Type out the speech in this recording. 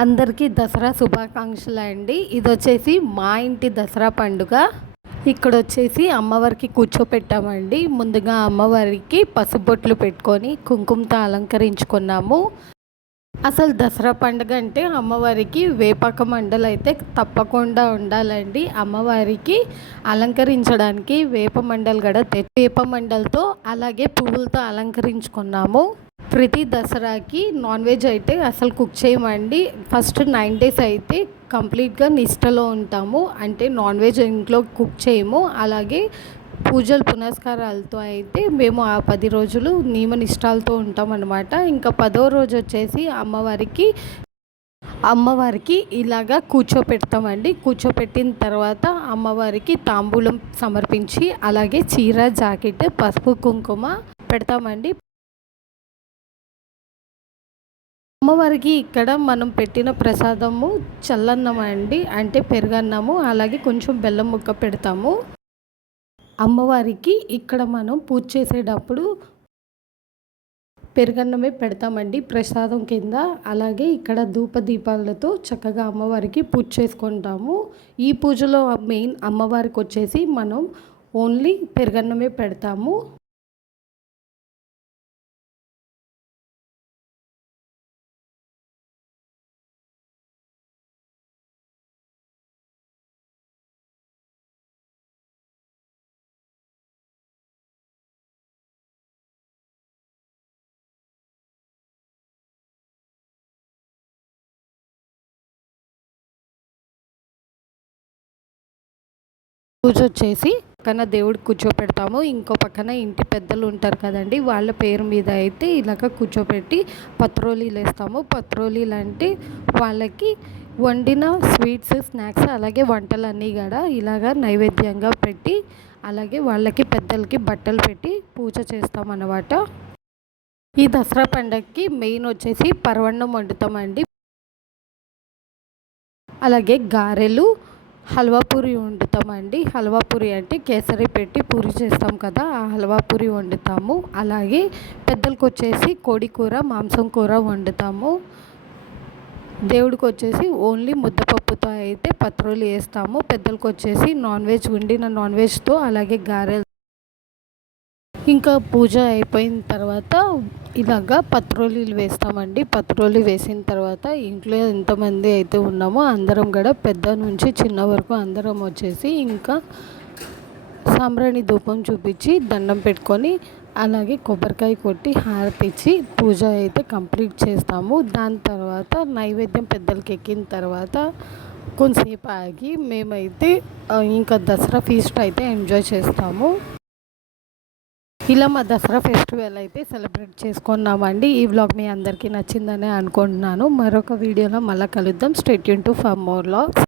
అందరికీ దసరా శుభాకాంక్షలు అండి. ఇది వచ్చేసి మా ఇంటి దసరా పండుగ. ఇక్కడ వచ్చేసి అమ్మవారికి కూర్చోపెట్టామండి. ముందుగా అమ్మవారికి పసుబొట్లు పెట్టుకొని కుంకుమతో అలంకరించుకున్నాము. అసలు దసరా పండుగ అంటే అమ్మవారికి వేపాక మండలు అయితే తప్పకుండా ఉండాలండి. అమ్మవారికి అలంకరించడానికి వేప మండలు కూడా వేప మండలతో అలాగే పువ్వులతో అలంకరించుకున్నాము. ప్రతి దసరాకి నాన్ వెజ్ అయితే అసలు కుక్ చేయమండి. ఫస్ట్ 9 days అయితే కంప్లీట్గా నిష్టలో ఉంటాము. అంటే నాన్ వెజ్ ఇంట్లో కుక్ చేయము. అలాగే పూజలు పునస్కారాలతో అయితే మేము ఆ 10 రోజులు నియమ నిష్టాలతో ఉంటాం అన్నమాట. ఇంకా 10వ రోజు వచ్చేసి అమ్మవారికి ఇలాగా కూర్చోపెడతామండి. కూర్చోపెట్టిన తర్వాత అమ్మవారికి తాంబూలం సమర్పించి అలాగే చీర జాకెట్ పసుపు కుంకుమ పెడతామండి. అమ్మవారికి ఇక్కడ మనం పెట్టిన ప్రసాదము చల్లన్నం అండి. అంటే పెరుగన్నము అలాగే కొంచెం బెల్లం ముక్క పెడతాము. అమ్మవారికి ఇక్కడ మనం పూజ చేసేటప్పుడు పెరుగన్నమే పెడతామండి ప్రసాదం కింద. అలాగే ఇక్కడ ధూప దీపాలతో చక్కగా అమ్మవారికి పూజ చేసుకుంటాము. ఈ పూజలో మెయిన్ అమ్మవారికి వచ్చేసి మనం ఓన్లీ పెరుగన్నమే పెడతాము. పూజ వచ్చేసి పక్కన దేవుడికి కూర్చోపెడతాము. ఇంకో పక్కన ఇంటి పెద్దలు ఉంటారు కదండి, వాళ్ళ పేరు మీద అయితే ఇలాగ కూర్చోపెట్టి పత్రోలీలు వేస్తాము. పత్రోలీలు అంటే వాళ్ళకి వండిన స్వీట్స్ స్నాక్స్ అలాగే వంటలన్నీ కూడా ఇలాగ నైవేద్యంగా పెట్టి అలాగే వాళ్ళకి పెద్దలకి బట్టలు పెట్టి పూజ చేస్తామన్నమాట. ఈ దసరా పండగకి మెయిన్ వచ్చేసి పరవన్నం వండుతామండి. అలాగే గారెలు హల్వా పూరి వండుతామండి. హల్వా పూరి అంటే కేసరి పెట్టి పూరి చేస్తాం కదా, ఆ హల్వా పూరి వండుతాము. అలాగే పెద్దలకు వచ్చేసి కోడి కూర మాంసం కూర వండుతాము. దేవుడికి వచ్చేసి ఓన్లీ ముద్దపప్పుతో అయితే పత్రోలు వేస్తాము. పెద్దలకు వచ్చేసి నాన్ వెజ్ వండిన నాన్ వెజ్తో అలాగే గారెలు. ఇంకా పూజ అయిపోయిన తర్వాత ఇలాగా పత్రోలీలు వేస్తామండి. పత్రోలి వేసిన తర్వాత ఇంట్లో ఎంతమంది అయితే ఉన్నామో అందరం కూడా పెద్ద నుంచి చిన్న వరకు అందరం వచ్చేసి ఇంకా సాంబ్రాణి ధూపం చూపించి దండం పెట్టుకొని అలాగే కొబ్బరికాయ కొట్టి హారతి ఇచ్చి పూజ అయితే కంప్లీట్ చేస్తాము. దాని తర్వాత నైవేద్యం పెద్దలకి ఎక్కిన తర్వాత కొంతసేపు ఆగి మేమైతే ఇంకా దసరా ఫీస్ట్ అయితే ఎంజాయ్ చేస్తాము. ఇలా మా దసరా ఫెస్టివల్ అయితే సెలబ్రేట్ చేసుకున్నామండి. ఈ వ్లాగ్ మీ అందరికీ నచ్చిందని అనుకుంటున్నాను. మరొక వీడియోలో మళ్ళీ కలుద్దాం. Stay tune to for more vlogs.